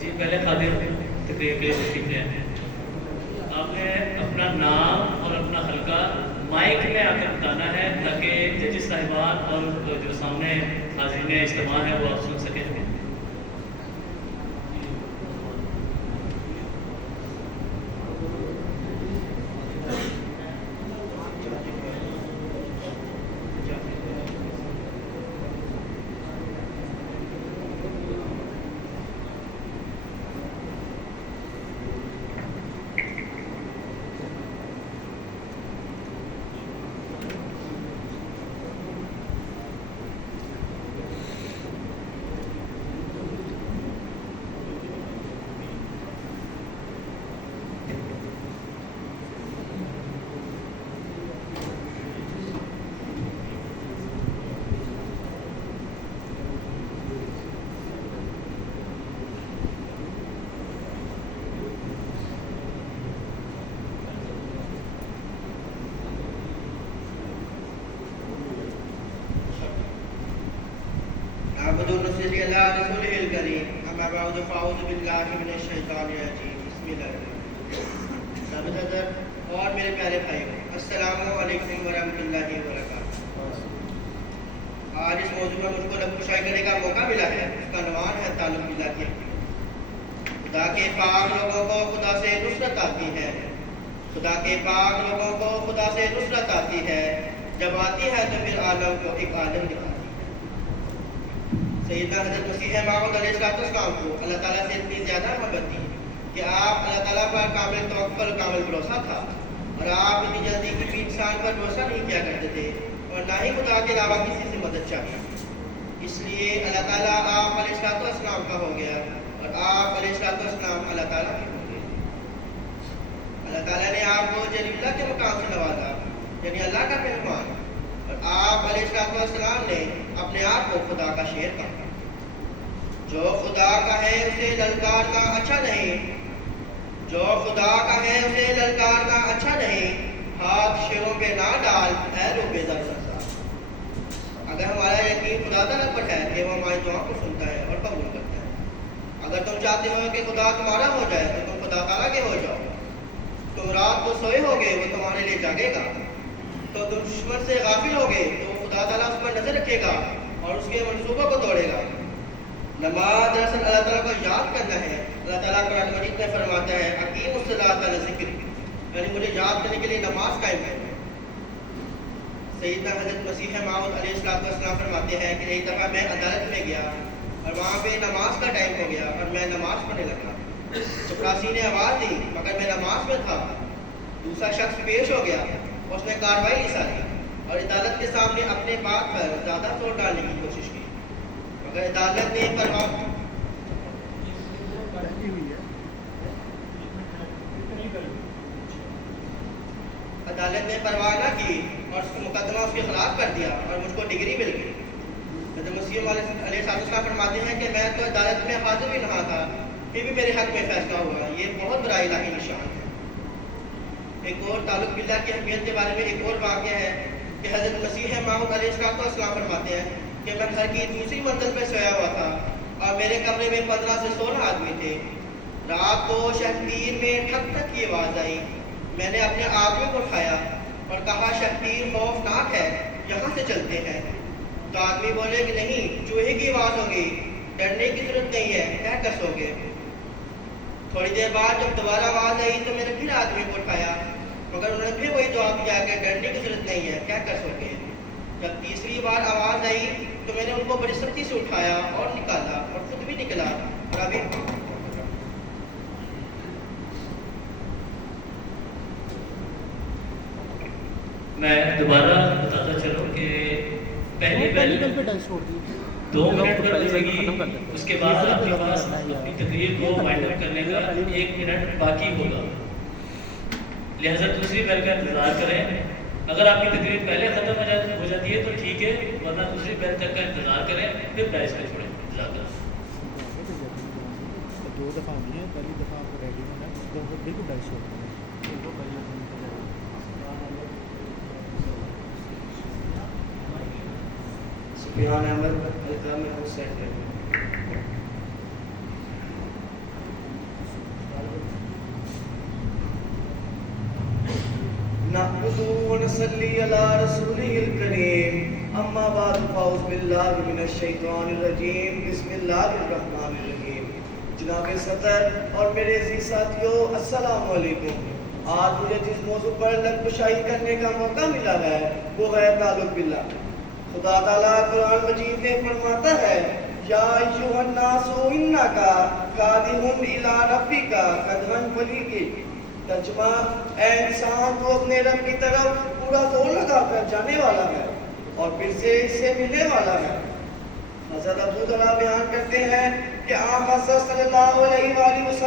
جی پہلے خادر تقریر کے لیے تشریف لے آئے. آپ نے اپنا نام اور اپنا حلقہ مائک میں آ کر بتانا ہے تاکہ ججز صاحبان اور جو سامنے حاضرین اجتماع ہیں وہ آپ سن سکیں. ونصلي على رسوله الكريم اما بعد فاعوذ بالله من الشیطان الرجیم بسم اللہ الرحمن الرحیم. ثابت حضرت اور میرے پیارے بھائیوں، السلام علیکم ورحمۃ اللہ وبرکاتہ. آج اس موضوع میں مجھ کو لفظ کشائی کرنے کا موقع ملا ہے. اس کا عنوان ہے تعلق باللہ کی حقیقت. خدا کے پاک لوگوں کو خدا سے نصرت آتی ہے. خدا کے پاک لوگوں کو خدا سے نصرت آتی ہے. جب آتی ہے تو پھر عالم کو ایک عالم دکھاتی ہے. سیدنا حضرت مسیح موعود علیہ السلام کو اللہ تعالیٰ سے اتنی زیادہ محبت تھی کہ آپ اللہ تعالیٰ پر کامل توکل کامل بھروسہ تھا، اور آپ اتنی جلدی کسی انسان پر بھروسہ نہیں کیا کرتے تھے اور نہ ہی خدا کے علاوہ کسی سے مدد چاہیے. اس لیے اللہ تعالیٰ آپ علیہ السلام کا ہو گیا اور آپ علیہ السلام اللہ تعالیٰ کے ہو گئے. اللہ تعالیٰ نے آپ کو جلیل اللہ کے مقام سے نوازا، یعنی اللہ کا مہمان، اور آپ علیہ السلام نے اپنے آپ کو خدا کا شیر کہا. جو خدا کا ہے اسے للکارنا اچھا نہیں، جو خدا کا ہے اسے للکارنا اچھا نہیں. ہاتھ شیروں پہ نہ ڈال اے رو بے در سزا. اگر ہمارا یقین خدا تعالیٰ پر ہے کہ وہ ہماری دعا کو سنتا ہے اور قبول کرتا ہے. اگر تم چاہتے ہو کہ خدا تمہارا ہو جائے تو تم خدا تعالیٰ کے ہو جاؤ. تم رات کو سوئے ہوگے وہ تمہارے لیے جاگے گا. تو تم دشمن سے غافل ہوگے تو خدا تعالیٰ اس پر نظر رکھے گا اور اس کے منصوبوں کو توڑے گا. نماز دراصل اللہ تعالیٰ کو یاد کرنا ہے. اللہ تعالیٰ قرآن مجید میں فرماتا ہے اقیم الصلاۃ علی ذکری، یعنی مجھے یاد کرنے کے لیے نماز قائم ہے. سیدنا حضرت مسیح موعود علیہ السلام فرماتے ہیں کہ ایک دفعہ میں عدالت میں گیا اور وہاں پہ نماز کا ٹائم ہو گیا اور میں نماز پڑھنے لگا. چپراسی نے آواز دی مگر میں نماز میں تھا. دوسرا شخص پیش ہو گیا، اس نے کارروائی نثاری اور عدالت کے سامنے اپنے بات پر زیادہ زور ڈالنے کی کوشش کی، مگر عدالت نے پرواہ نہ کی اور مقدمہ اس کے خلاف کر دیا اور مجھ کو ڈگری مل گئی. حضرت مسیح علیہ السلام فرماتے ہیں کہ میں تو عدالت میں حاضر بھی نہ تھا، پھر بھی میرے حق میں فیصلہ ہوا. یہ بہت بڑا الہی نشان ہے. ایک اور تعلق باللہ کی اہمیت کے بارے میں ایک اور واقعہ ہے کہ حضرت مسیح موعود علیہ السلام فرماتے ہیں کہ میں گھر کی دوسری منزل پہ سویا ہوا تھا اور میرے کمرے میں 15 سے 16 آدمی تھے. رات کو شبیر میں ٹھک ٹھک کی آواز آئی. میں نے اپنے آدمی کو اٹھایا اور کہا شبیر خوفناک ہے، یہاں سے چلتے ہیں. تو آدمی بولے کہ نہیں، چوہے کی آواز ہوگی، ڈرنے کی ضرورت نہیں ہے، کیا کر سو گے. تھوڑی دیر بعد جب دوبارہ آواز آئی تو میں نے پھر آدمی کو اٹھایا مگر انہوں نے پھر وہی جواب دیا کہ ڈرنے کی ضرورت نہیں ہے، کیا کر سو گے. جب تیسری بار آواز آئی تو میں نے ان کو بڑی سختی سے اٹھایا اور نکالا اور خود بھی نکلا. اور ابھی میں دوبارہ بتاتا چلوں کہ پہلی بیل پہ ڈل چھوڑ دی 2 منٹ پر بجے گی، اس کے بعد آپ کے پاس اپنی تقریر کو وائنڈ اپ کرنے کا 1 منٹ باقی ہوگا، لہذا دوسری بیل کا انتظار کریں۔ اگر آپ کی تقریر پہلے ختم ہو جاتی ہے تو ٹھیک ہے، ورنہ دوسری بیل تک کا انتظار کریں، پھر ڈائس پہ چھوڑیں۔ جزاک اللہ۔ 2 دفعہ نہیں ہے، پہلی دفعہ آپ کو ریڈی ہونا ہے، بالکل ڈل چھوڑ دیں۔ سفیان احمد حلقہ میں حسین ہے۔ نحمده ونصلي على رسوله الكريم اما بعد فاعوذ بالله من الشیطان الرجیم بسم اللہ الرحمن الرحیم۔ جناب صدر اور میرے عزیز ساتھیوں، السلام علیکم۔ آج مجھے جس موضوع پر لگکشائی کرنے کا موقع ملا ہے وہ ہے تعلق باللہ۔ خدا تعالیٰ قرآن مجید میں فرماتا ہے یا ایھا الناس انکا قادح الی ربک قدحا فلیقی۔ ترجمہ، اے انسان تو اپنے رب کی طرف پورا زور لگا کر جانے والا ہے اور پھر سے اس سے ملنے والا ہے۔ حضرت ابو ذر بیان کرتے ہیں کہ آن حضرت صلی اللہ علیہ وآلہ وسلم